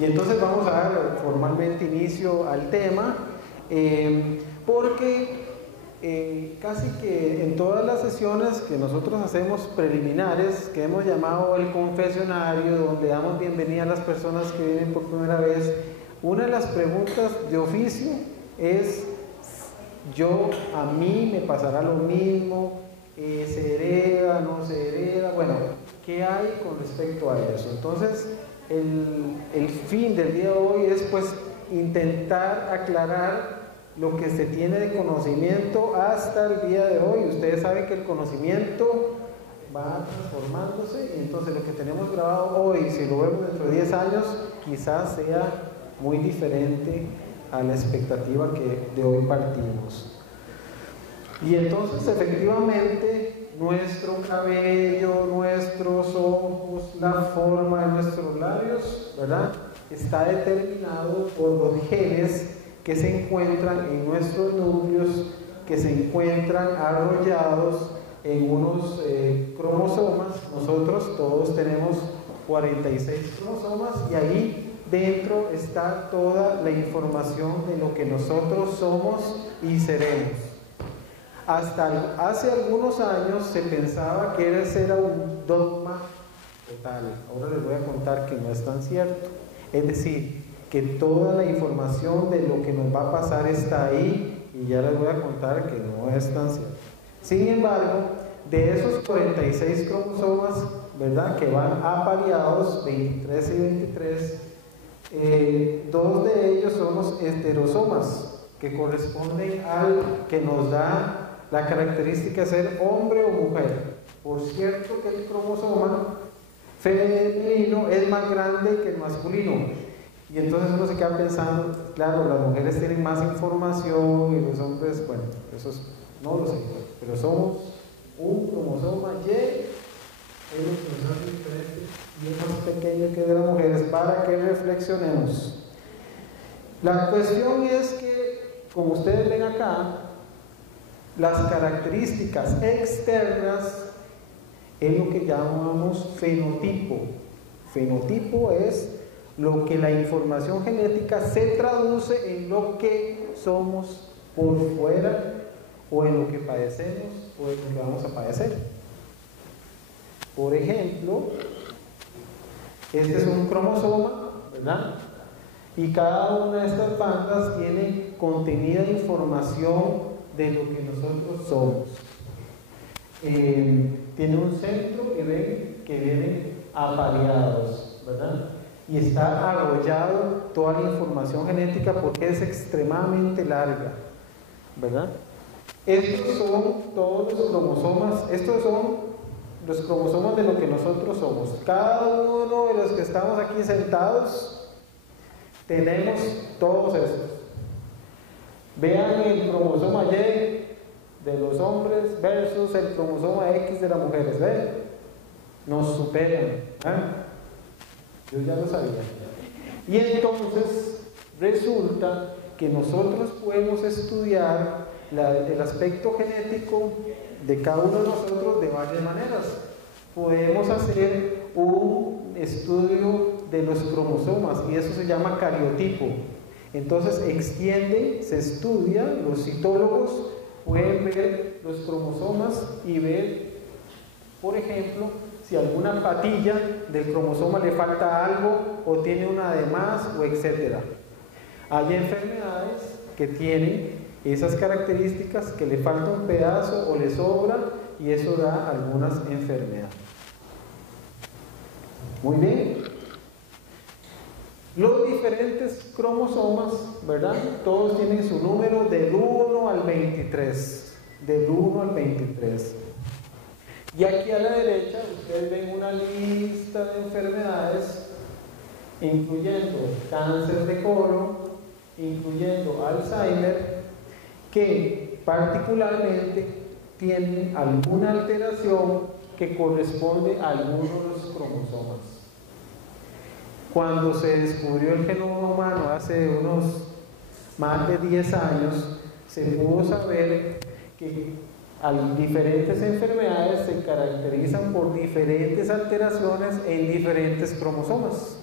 Y entonces vamos a dar formalmente inicio al tema, porque casi que en todas las sesiones que nosotros hacemos preliminares, que hemos llamado el confesionario, donde damos bienvenida a las personas que vienen por primera vez, una de las preguntas de oficio es: a mí me pasará lo mismo, se hereda, no se hereda, bueno, ¿qué hay con respecto a eso? Entonces, el fin del día de hoy es pues intentar aclarar lo que se tiene de conocimiento hasta el día de hoy. Ustedes saben que el conocimiento va transformándose, y entonces lo que tenemos grabado hoy, si lo vemos dentro de 10 años, quizás sea muy diferente a la expectativa que de hoy partimos. Y entonces efectivamente nuestro cabello, nuestros ojos, la forma de nuestros labios, ¿verdad?, está determinado por los genes que se encuentran en nuestros núcleos, que se encuentran arrollados en unos cromosomas. Nosotros todos tenemos 46 cromosomas, y ahí dentro está toda la información de lo que nosotros somos y seremos. Hasta hace algunos años se pensaba que ese era un dogma total. Ahora les voy a contar que no es tan cierto. Es decir, que toda la información de lo que nos va a pasar está ahí, y ya les voy a contar que no es tan cierto. Sin embargo, de esos 46 cromosomas, ¿verdad?, que van apareados, 23 y 23, dos de ellos son los heterosomas, que corresponden al que nos da la característica de ser hombre o mujer. Por cierto que el cromosoma femenino es más grande que el masculino, y entonces uno se queda pensando, claro, las mujeres tienen más información y los hombres, bueno, eso no lo sé, pero somos un cromosoma Y, es lo que nos hace diferente y es más pequeño que de las mujeres, para que reflexionemos. La cuestión es que, como ustedes ven acá, las características externas es lo que llamamos fenotipo. Fenotipo es lo que la información genética se traduce en lo que somos por fuera, o en lo que padecemos, o en lo que vamos a padecer. Por ejemplo, este es un cromosoma, ¿verdad? Y cada una de estas bandas tiene contenida información de lo que nosotros somos. Tiene un centro, y ven que vienen apareados, ¿verdad? Y está arrollado toda la información genética porque es extremadamente larga, ¿verdad? Estos son todos los cromosomas, estos son los cromosomas de lo que nosotros somos. Cada uno de los que estamos aquí sentados tenemos todos estos. Vean el cromosoma Y de los hombres versus el cromosoma X de las mujeres, ¿ven? Nos superan, ¿eh? Yo ya lo sabía. Y entonces resulta que nosotros podemos estudiar el aspecto genético de cada uno de nosotros de varias maneras. Podemos hacer un estudio de los cromosomas, y eso se llama cariotipo. Entonces se estudia, los citólogos pueden ver los cromosomas y ver, por ejemplo, si alguna patilla del cromosoma le falta algo, o tiene una de más, o etcétera. Hay enfermedades que tienen esas características, que le falta un pedazo o le sobra, y eso da algunas enfermedades. Muy bien. Los diferentes cromosomas, ¿verdad?, todos tienen su número del 1 al 23. Del 1 al 23. Y aquí a la derecha ustedes ven una lista de enfermedades, incluyendo cáncer de colon, incluyendo Alzheimer, que particularmente tienen alguna alteración que corresponde a alguno de los cromosomas. Cuando se descubrió el genoma humano hace unos más de 10 años, se pudo saber que diferentes enfermedades se caracterizan por diferentes alteraciones en diferentes cromosomas.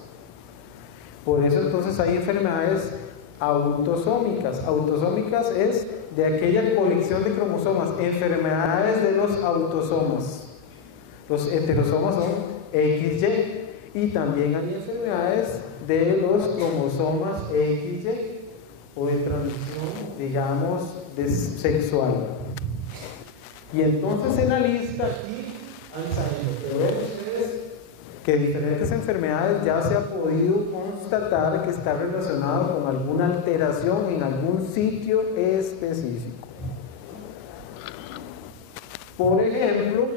Por eso entonces hay enfermedades autosómicas. Autosómicas es de aquella colección de cromosomas, enfermedades de los autosomas. Los heterosomas son XY y también hay enfermedades de los cromosomas XY o de transmisión, digamos, sexual. Y entonces en la lista aquí han salido, pero ven ustedes que diferentes enfermedades ya se ha podido constatar que está relacionado con alguna alteración en algún sitio específico. Por ejemplo,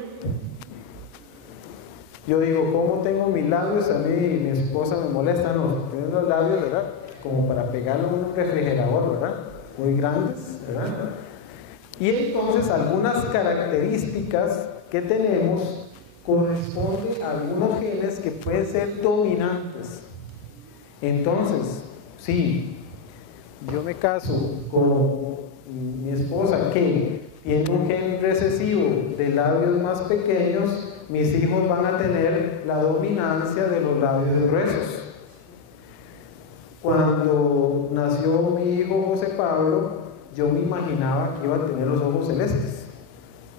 yo digo, ¿cómo tengo mis labios? A mí mi esposa me molesta, no, tengo los labios, ¿verdad? Como para pegarlo en un refrigerador, ¿verdad? Muy grandes, ¿verdad? Y entonces algunas características que tenemos corresponden a algunos genes que pueden ser dominantes. Entonces, si yo me caso con mi esposa que tiene un gen recesivo de labios más pequeños, mis hijos van a tener la dominancia de los labios gruesos. Cuando nació mi hijo José Pablo, yo me imaginaba que iba a tener los ojos celestes,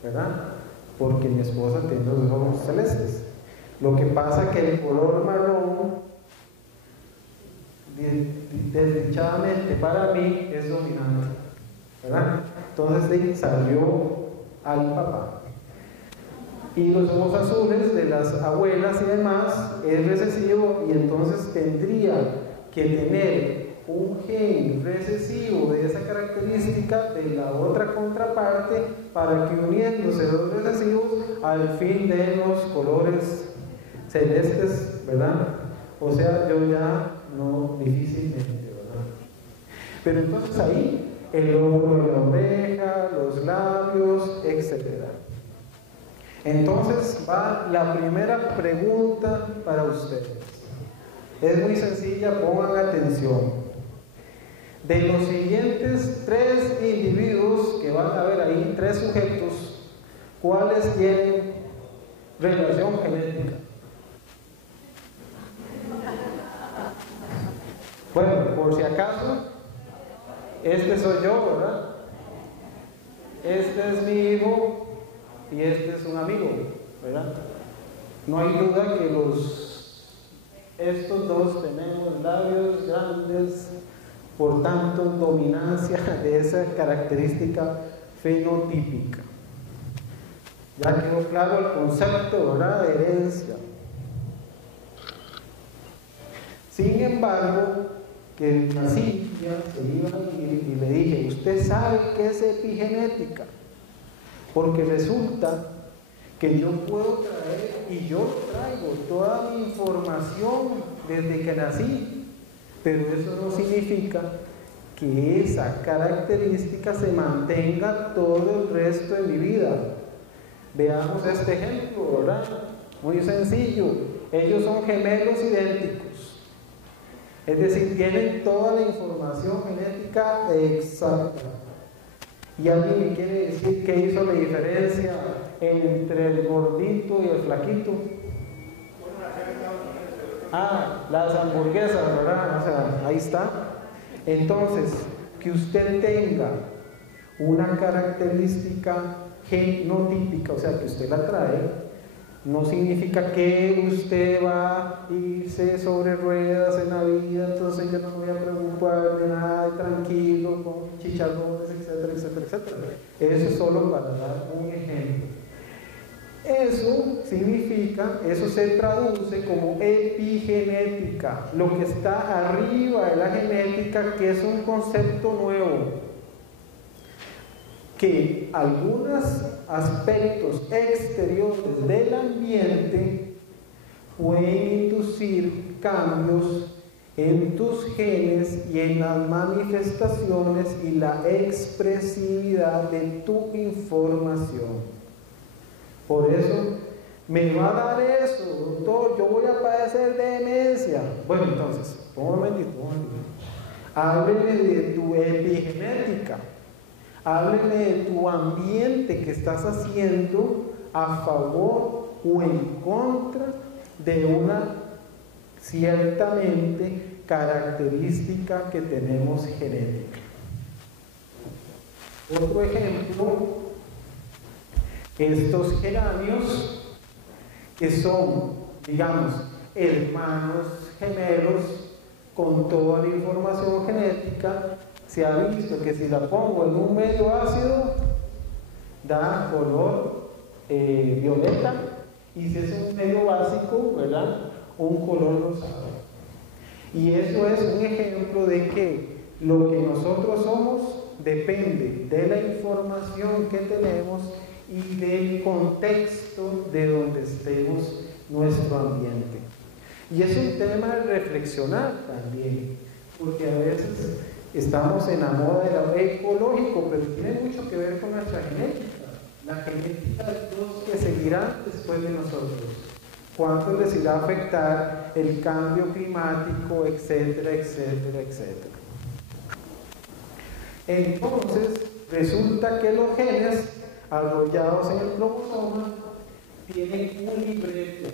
¿verdad? Porque mi esposa tiene los ojos celestes. Lo que pasa es que el color marrón, desdichadamente para mí, es dominante, ¿verdad? Entonces salió al papá. Y los ojos azules de las abuelas y demás es recesivo, y entonces tendría que tener un gen recesivo de esa característica de la otra contraparte para que uniéndose los recesivos al fin de los colores celestes, ¿verdad? O sea, yo ya no, difícilmente, ¿verdad? Pero entonces ahí el lóbulo de la oreja, los labios, etc. Entonces va la primera pregunta para ustedes. Es muy sencilla, pongan atención. De los siguientes 3 individuos que van a ver ahí, 3 sujetos, ¿cuáles tienen relación genética? Bueno, por si acaso, este soy yo, ¿verdad? Este es mi hijo y este es un amigo, ¿verdad? No hay duda que estos dos tenemos labios grandes, por tanto, dominancia de esa característica fenotípica. Ya quedó claro el concepto, ¿verdad?, de herencia. Sin embargo, que nací, ya se iba a ir, y le dije, ¿usted sabe qué es epigenética? Porque resulta que yo puedo traer, y yo traigo toda mi información desde que nací, pero eso no significa que esa característica se mantenga todo el resto de mi vida. Veamos este ejemplo, ¿verdad? Muy sencillo. Ellos son gemelos idénticos. Es decir, tienen toda la información genética exacta. Y alguien me quiere decir qué hizo la diferencia entre el gordito y el flaquito. Las hamburguesas, ¿verdad? O sea, ahí está. Entonces, que usted tenga una característica genotípica, o sea, que usted la trae, no significa que usted va a irse sobre ruedas en la vida, entonces yo no me voy a preocupar de nada, tranquilo, con chicharrones, etcétera, etcétera, etcétera. Eso es solo para dar un ejemplo. Eso significa, eso se traduce como epigenética, lo que está arriba de la genética, que es un concepto nuevo, que algunos aspectos exteriores del ambiente pueden inducir cambios en tus genes y en las manifestaciones y la expresividad de tu información. Por eso, me va a dar eso, doctor, yo voy a padecer de demencia. Bueno, entonces, un momentito. Hábleme de tu epigenética. Hábleme de tu ambiente que estás haciendo a favor o en contra de una ciertamente característica que tenemos genética. Otro ejemplo, estos geranios que son, digamos, hermanos gemelos con toda la información genética, se ha visto que si la pongo en un medio ácido da color violeta, y si es un medio básico, ¿verdad?, un color rosado. Y eso es un ejemplo de que lo que nosotros somos depende de la información que tenemos y del contexto de donde estemos nuestro ambiente. Y es un tema de reflexionar también, porque a veces estamos en la moda del ecológico, pero tiene mucho que ver con nuestra genética, la genética de los que seguirán después de nosotros. ¿Cuánto les irá a afectar el cambio climático, etcétera, etcétera, etcétera? Entonces, resulta que los genes arrollados en el cromosoma tienen un libreto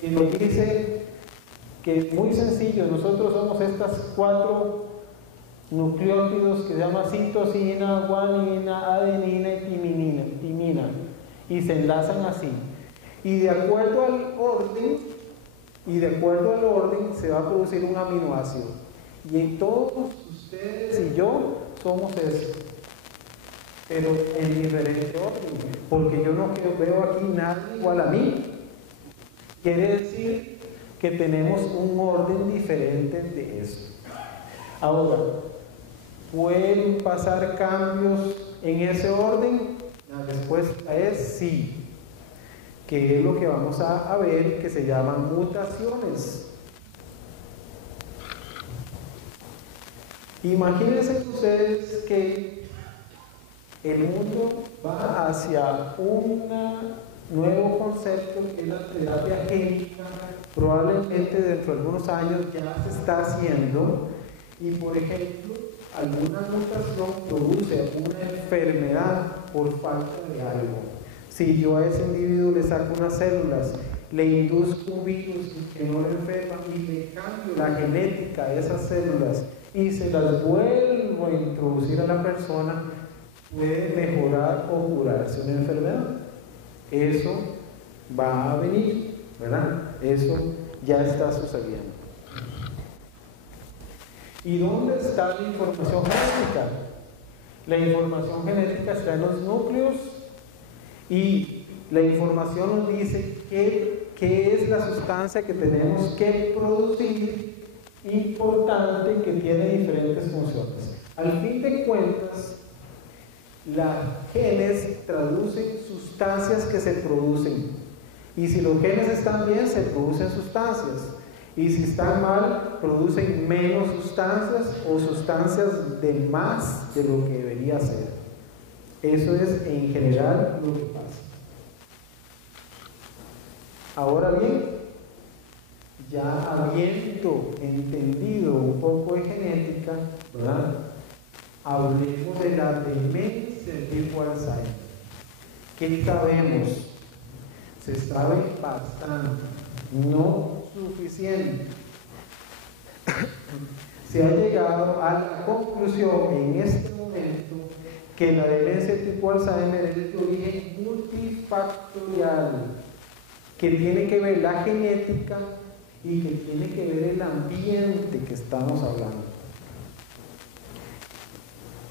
que nos dice que es muy sencillo. Nosotros somos estas 4 nucleótidos que se llaman citosina, guanina, adenina y timina, y se enlazan así. Y de acuerdo al orden, se va a producir un aminoácido. Y en todos ustedes y yo somos eso, pero en diferente orden, porque yo no veo aquí nada igual a mí. Quiere decir que tenemos un orden diferente de eso. Ahora, ¿pueden pasar cambios en ese orden? La respuesta es sí, que es lo que vamos a ver, que se llaman mutaciones. Imagínense ustedes que el mundo va hacia un nuevo concepto que es la terapia génica. Probablemente dentro de algunos años ya se está haciendo, y por ejemplo alguna mutación produce una enfermedad por falta de algo. Si yo a ese individuo le saco unas células, le induzco un virus que no le enferma y le cambio la genética de esas células y se las vuelvo a introducir a la persona, puede mejorar o curarse una enfermedad. Eso va a venir, ¿verdad? Eso ya está sucediendo. ¿Y dónde está la información genética? La información genética está en los núcleos, y la información nos dice qué es la sustancia que tenemos que producir, importante, que tiene diferentes funciones. Al fin de cuentas, las genes traducen sustancias que se producen, y si los genes están bien, se producen sustancias, y si están mal, producen menos sustancias o sustancias de más de lo que debería ser. Eso es en general lo que pasa. Ahora bien, ya habiendo entendido un poco de genética, ¿verdad?, hablemos de la demencia tipo Alzheimer. ¿Qué sabemos? Se sabe bastante, no suficiente. Se ha llegado a la conclusión en este momento que la demencia tipo Alzheimer es de origen multifactorial, que tiene que ver la genética y que tiene que ver el ambiente que estamos hablando.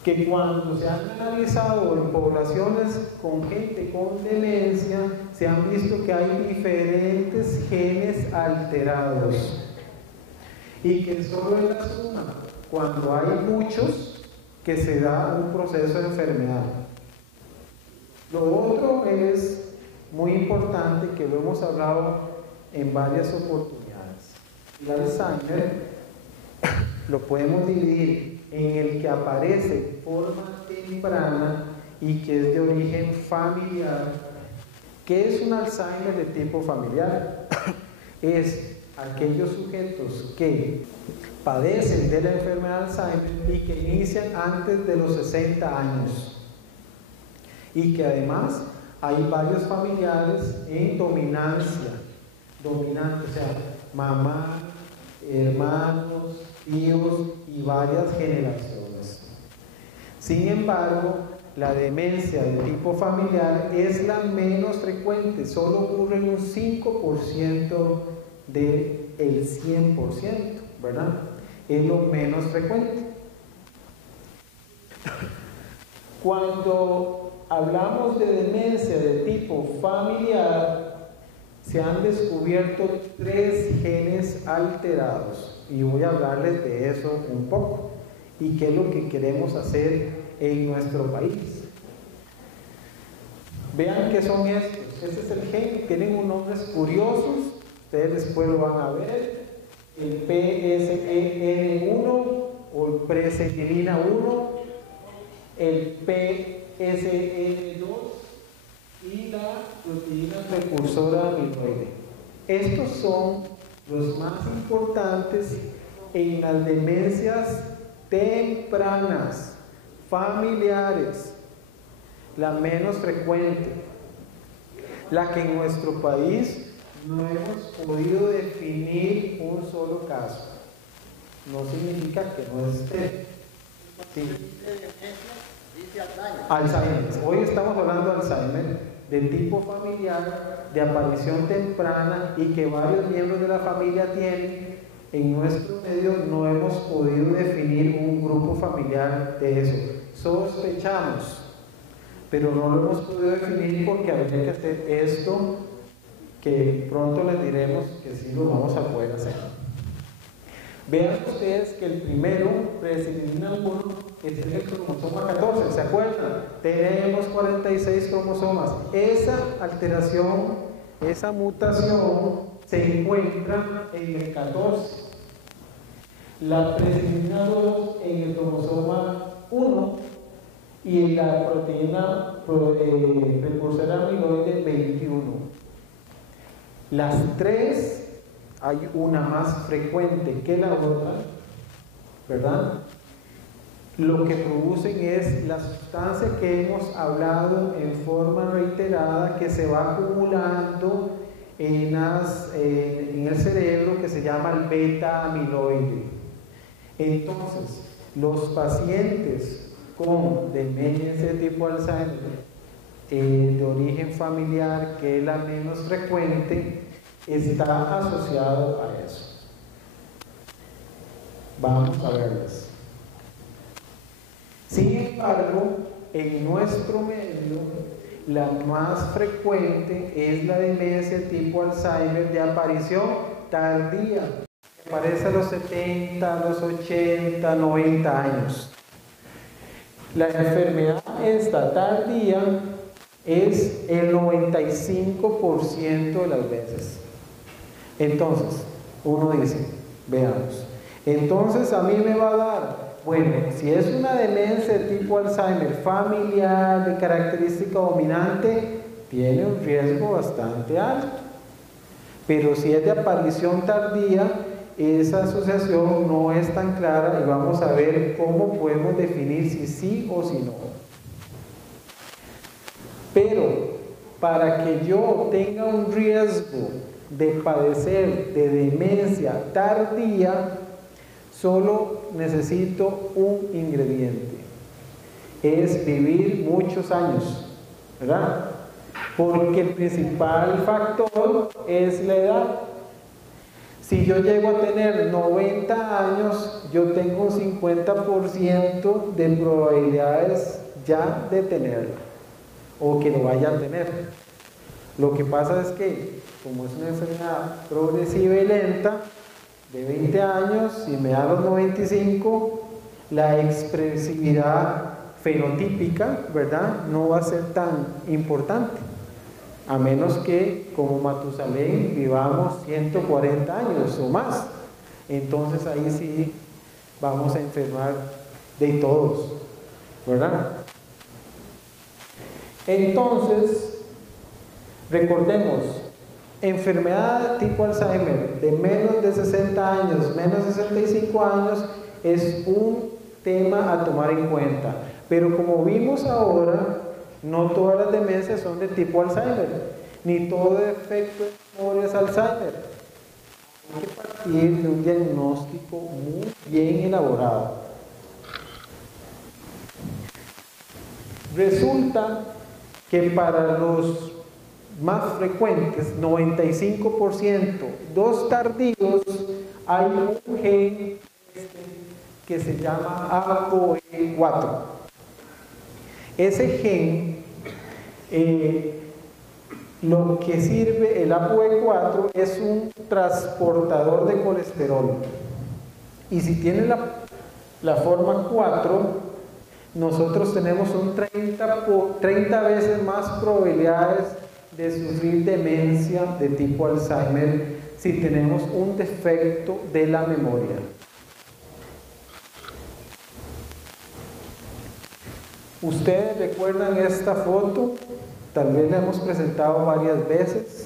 Que cuando se han analizado en poblaciones con gente con demencia, se han visto que hay diferentes genes alterados, y que solo es la suma, cuando hay muchos, que se da un proceso de enfermedad. Lo otro es muy importante, que lo hemos hablado en varias oportunidades. El Alzheimer lo podemos dividir en el que aparece de forma temprana y que es de origen familiar. ¿Qué es un Alzheimer de tipo familiar? Es aquellos sujetos que padecen de la enfermedad de Alzheimer y que inician antes de los 60 años, y que además hay varios familiares en dominancia, o sea, mamá, hermanos, tíos y varias generaciones. Sin embargo, la demencia de tipo familiar es la menos frecuente, solo ocurre en un 5% del 100%, ¿verdad? Es lo menos frecuente. Cuando hablamos de demencia de tipo familiar, se han descubierto 3 genes alterados y voy a hablarles de eso un poco y qué es lo que queremos hacer en nuestro país. Vean qué son estos. Este es el gen, tienen unos nombres curiosos, ustedes después lo van a ver. El PSEN1 o el presenilina 1, el PSN2 y la proteína precursora amiloide. Estos son los más importantes en las demencias tempranas, familiares, la menos frecuente, la que en nuestro país no hemos podido definir un solo caso. No significa que no esté. Sí. Alzheimer. Hoy estamos hablando de Alzheimer, de tipo familiar, de aparición temprana y que varios miembros de la familia tienen. En nuestro medio no hemos podido definir un grupo familiar de eso. Sospechamos, pero no lo hemos podido definir porque habría que hacer esto que pronto les diremos que sí lo vamos a poder hacer. Vean ustedes que el primero, presenilina 1, es el cromosoma 14, ¿se acuerdan? Tenemos 46 cromosomas. Esa alteración, esa mutación se encuentra en el 14. La presenilina 2 en el cromosoma 1 y la proteína precursora amiloide 21. Las 3, hay una más frecuente que la otra, ¿verdad? Lo que producen es la sustancia que hemos hablado en forma reiterada que se va acumulando en el cerebro, que se llama el beta amiloide. Entonces, los pacientes con demencia de tipo Alzheimer de origen familiar, que es la menos frecuente, está asociado a eso. Vamos a verlas. Sin embargo, en nuestro medio, la más frecuente es la demencia tipo Alzheimer de aparición tardía. Aparece a los 70, a los 80, 90 años. La enfermedad esta tardía es el 95% de las veces. Entonces, uno dice, veamos, entonces a mí me va a dar, bueno, si es una demencia de tipo Alzheimer familiar, de característica dominante, tiene un riesgo bastante alto. Pero si es de aparición tardía, esa asociación no es tan clara y vamos a ver cómo podemos definir si sí o si no. Pero para que yo tenga un riesgo de padecer de demencia tardía, solo necesito un ingrediente. Es vivir muchos años, ¿verdad? Porque el principal factor es la edad. Si yo llego a tener 90 años, yo tengo un 50% de probabilidades ya de tenerla, o que lo vaya a tener. Lo que pasa es que, como es una enfermedad progresiva y lenta, de 20 años, si me da los 95, la expresividad fenotípica, ¿verdad?, no va a ser tan importante, a menos que, como Matusalén, vivamos 140 años o más. Entonces ahí sí vamos a enfermar de todos, ¿verdad? Entonces, recordemos, enfermedad tipo Alzheimer de menos de 60 años, menos de 65 años, es un tema a tomar en cuenta. Pero como vimos ahora, no todas las demencias son de tipo Alzheimer, ni todo defecto de memoria es Alzheimer. hay que partir de un diagnóstico muy bien elaborado. Resulta que para los más frecuentes, 95%, dos tardíos, hay un gen que se llama ApoE4. Ese gen, lo que sirve, el ApoE4 es un transportador de colesterol. Y si tiene la forma 4, nosotros tenemos un 30 veces más probabilidades de sufrir demencia de tipo Alzheimer si tenemos un defecto de la memoria. ¿Ustedes recuerdan esta foto? Tal vez la hemos presentado varias veces.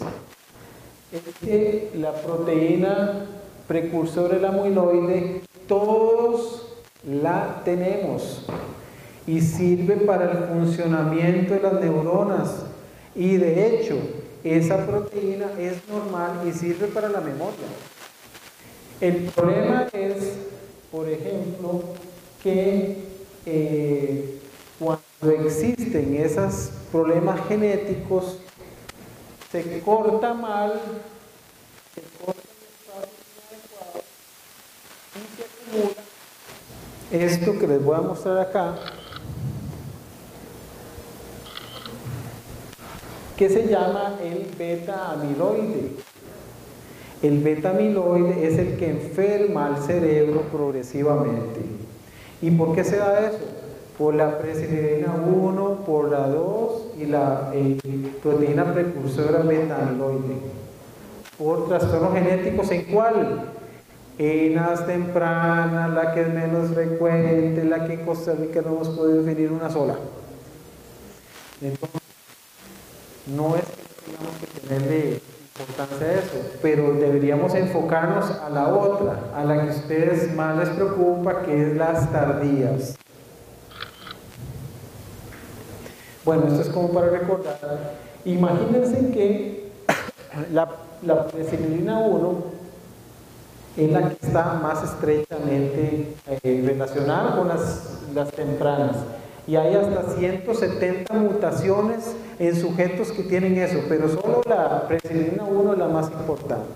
Es que la proteína precursora del amiloide, todos la tenemos y sirve para el funcionamiento de las neuronas. Y de hecho, esa proteína es normal y sirve para la memoria. El problema es, por ejemplo, que cuando existen esos problemas genéticos, se corta mal, se corta el espacio inadecuado y se acumula esto que les voy a mostrar acá, que se llama el beta-amiloide. El beta-amiloide es el que enferma al cerebro progresivamente. ¿Y por qué se da eso? Por la presinilina 1, por la 2 y la proteína precursora beta-amiloide. Por trastornos genéticos, ¿en cuál? En las tempranas, la que es menos frecuente, la que en Costa Rica no hemos podido definir una sola. Entonces, no es que tengamos que tenerle importancia a eso, pero deberíamos enfocarnos a la otra, a la que a ustedes más les preocupa, que es las tardías. Bueno, esto es como para recordar. Imagínense que la presinilina 1 es la que está más estrechamente relacionada con las tempranas. Y hay hasta 170 mutaciones en sujetos que tienen eso, pero solo la presinilina 1 es la más importante.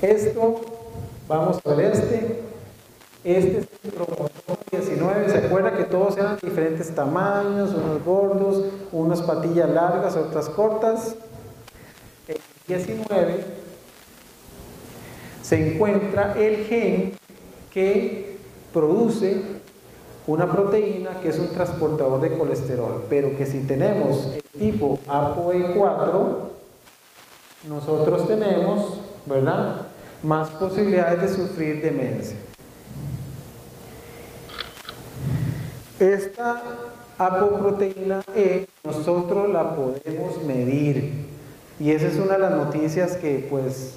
Esto, vamos a ver este es el cromosoma 19, ¿se acuerda que todos eran diferentes tamaños, unos gordos, unas patillas largas, otras cortas? El 19 se encuentra el gen que produce una proteína que es un transportador de colesterol, pero que si tenemos el tipo ApoE4, nosotros tenemos, ¿verdad?, más posibilidades de sufrir demencia. Esta apoproteína E nosotros la podemos medir, y esa es una de las noticias que pues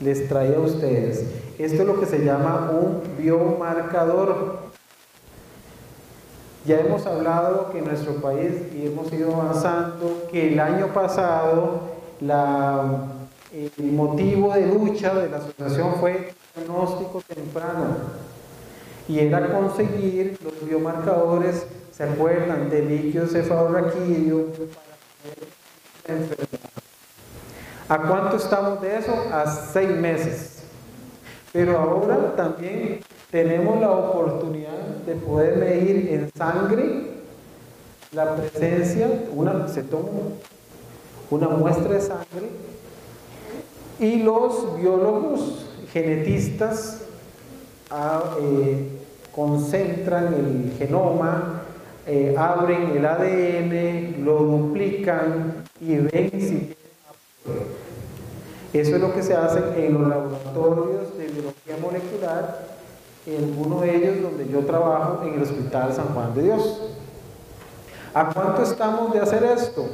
les traía a ustedes. Esto es lo que se llama un biomarcador. Ya hemos hablado que en nuestro país, y hemos ido avanzando, que el año pasado el motivo de lucha de la asociación fue diagnóstico temprano, y era conseguir los biomarcadores, ¿se acuerdan?, de líquido cefalorraquídeo para poder la enfermedad. ¿A cuánto estamos de eso? A 6 meses. Pero ahora también tenemos la oportunidad de poder medir en sangre la presencia, se toma una muestra de sangre y los biólogos genetistas concentran el genoma, abren el ADN, lo duplican y ven si tiene. Eso es lo que se hace en los laboratorios de biología molecular, en uno de ellos donde yo trabajo, en el Hospital San Juan de Dios. ¿A cuánto estamos de hacer esto?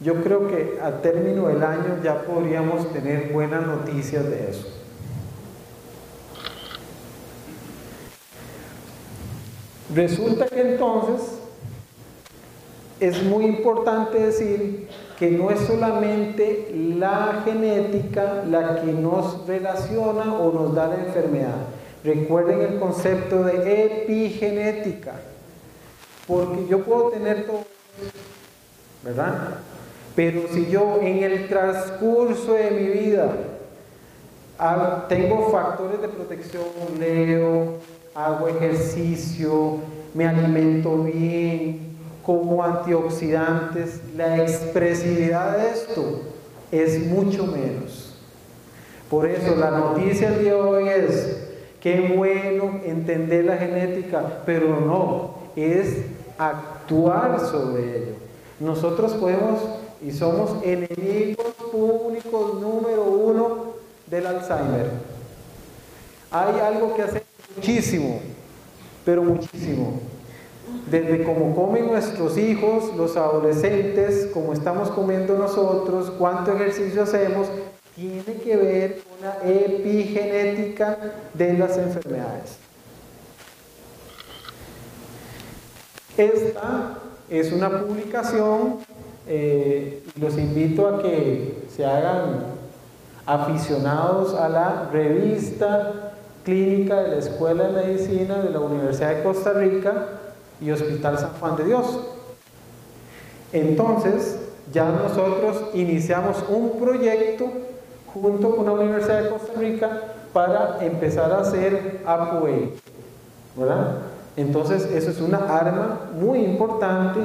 Yo creo que a término del año ya podríamos tener buenas noticias de eso. Resulta que entonces es muy importante decir que no es solamente la genética la que nos relaciona o nos da la enfermedad. Recuerden el concepto de epigenética, porque yo puedo tener todo, ¿verdad? Pero si yo en el transcurso de mi vida tengo factores de protección, leo, hago ejercicio, me alimento bien, como antioxidantes, la expresividad de esto es mucho menos. Por eso la noticia de hoy es, qué bueno entender la genética, pero no, es actuar sobre ello. Nosotros podemos y somos enemigos públicos número 1 del Alzheimer. Hay algo que hacer muchísimo, pero muchísimo. Desde cómo comen nuestros hijos, los adolescentes, cómo estamos comiendo nosotros, cuánto ejercicio hacemos, tiene que ver con la epigenética de las enfermedades. Esta es una publicación, los invito a que se hagan aficionados a la revista clínica de la Escuela de Medicina de la Universidad de Costa Rica y Hospital San Juan de Dios. Entonces, ya nosotros iniciamos un proyecto junto con la Universidad de Costa Rica para empezar a hacer ApoE, ¿verdad? Entonces, eso es una arma muy importante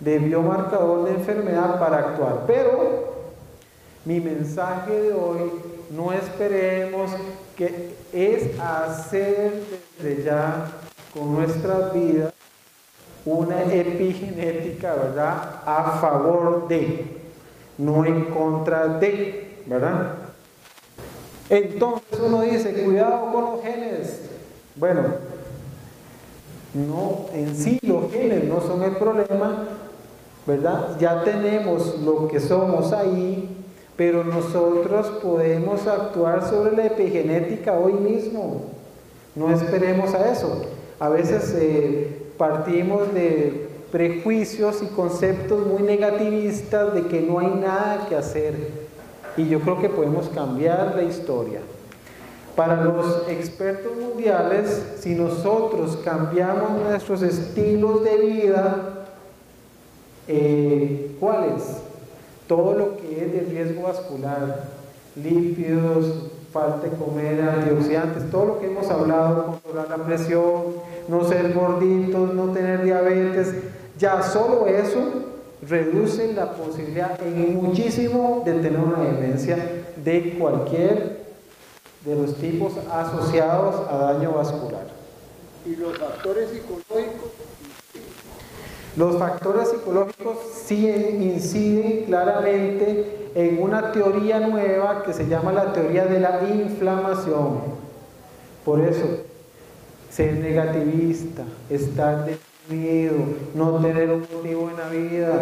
de biomarcador de enfermedad para actuar. Pero mi mensaje de hoy, no esperemos, que es hacer desde ya con nuestras vidas una epigenética, ¿verdad? A favor de, no en contra de, ¿verdad? Entonces uno dice, cuidado con los genes. Bueno, no, en sí los genes no son el problema, ¿verdad? Ya tenemos lo que somos ahí, pero nosotros podemos actuar sobre la epigenética hoy mismo. No esperemos a eso. A veces partimos de prejuicios y conceptos muy negativistas de que no hay nada que hacer. Y yo creo que podemos cambiar la historia. Para los expertos mundiales, si nosotros cambiamos nuestros estilos de vida, ¿cuáles? Todo lo que es de riesgo vascular, lípidos, falta de comer, antioxidantes, todo lo que hemos hablado, controlar la presión, no ser gorditos, no tener diabetes, ya solo eso reduce la posibilidad en muchísimo de tener una demencia de cualquier de los tipos asociados a daño vascular. ¿Y los factores psicológicos? Los factores psicológicos sí inciden claramente en una teoría nueva que se llama la teoría de la inflamación. Por eso, ser negativista, estar deprimido, no tener un motivo en la vida.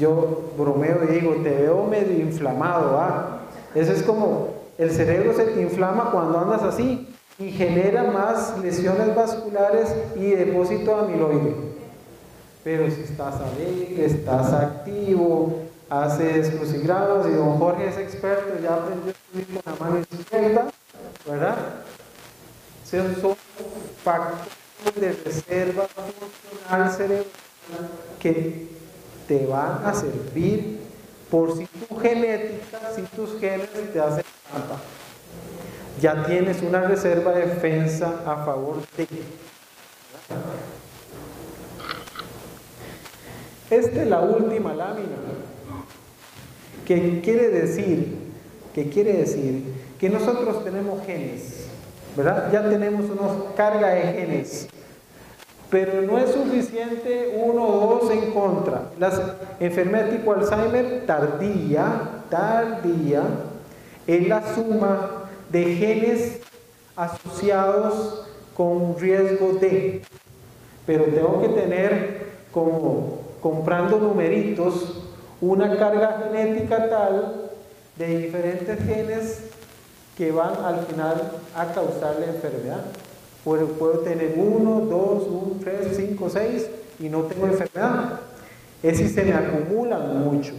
Yo bromeo y digo, te veo medio inflamado, ¿ah? Eso es como, el cerebro se te inflama cuando andas así y genera más lesiones vasculares y depósito de amiloide. Pero si estás alegre, estás activo, haces crucigramas, y don Jorge es experto, ya aprendió a escribir con la mano izquierda, ¿verdad? Son factores de reserva funcional cerebral que te van a servir por si tu genética, si tus genes te hacen trampa. Ya tienes una reserva de defensa a favor de. Esta es la última lámina. ¿Qué quiere decir? Que nosotros tenemos genes, ¿verdad? Ya tenemos una carga de genes, pero no es suficiente uno o dos en contra. La enfermedad tipo Alzheimer tardía es la suma de genes asociados con riesgo de, pero tengo que tener como comprando numeritos, una carga genética tal de diferentes genes que van al final a causar la enfermedad. Puedo tener 1, 2, 1, 3, 5, 6 y no tengo enfermedad. es si se me acumulan mucho.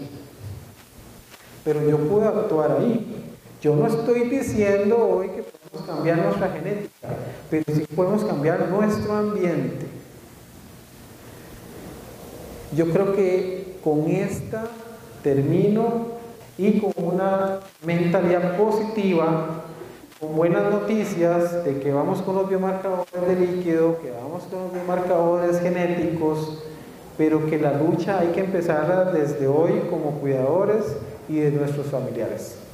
Pero yo puedo actuar ahí. Yo no estoy diciendo hoy que podemos cambiar nuestra genética, pero sí podemos cambiar nuestro ambiente. Yo creo que con esta termino, y con una mentalidad positiva, con buenas noticias de que vamos con los biomarcadores de líquido, que vamos con los biomarcadores genéticos, pero que la lucha hay que empezarla desde hoy como cuidadores y de nuestros familiares.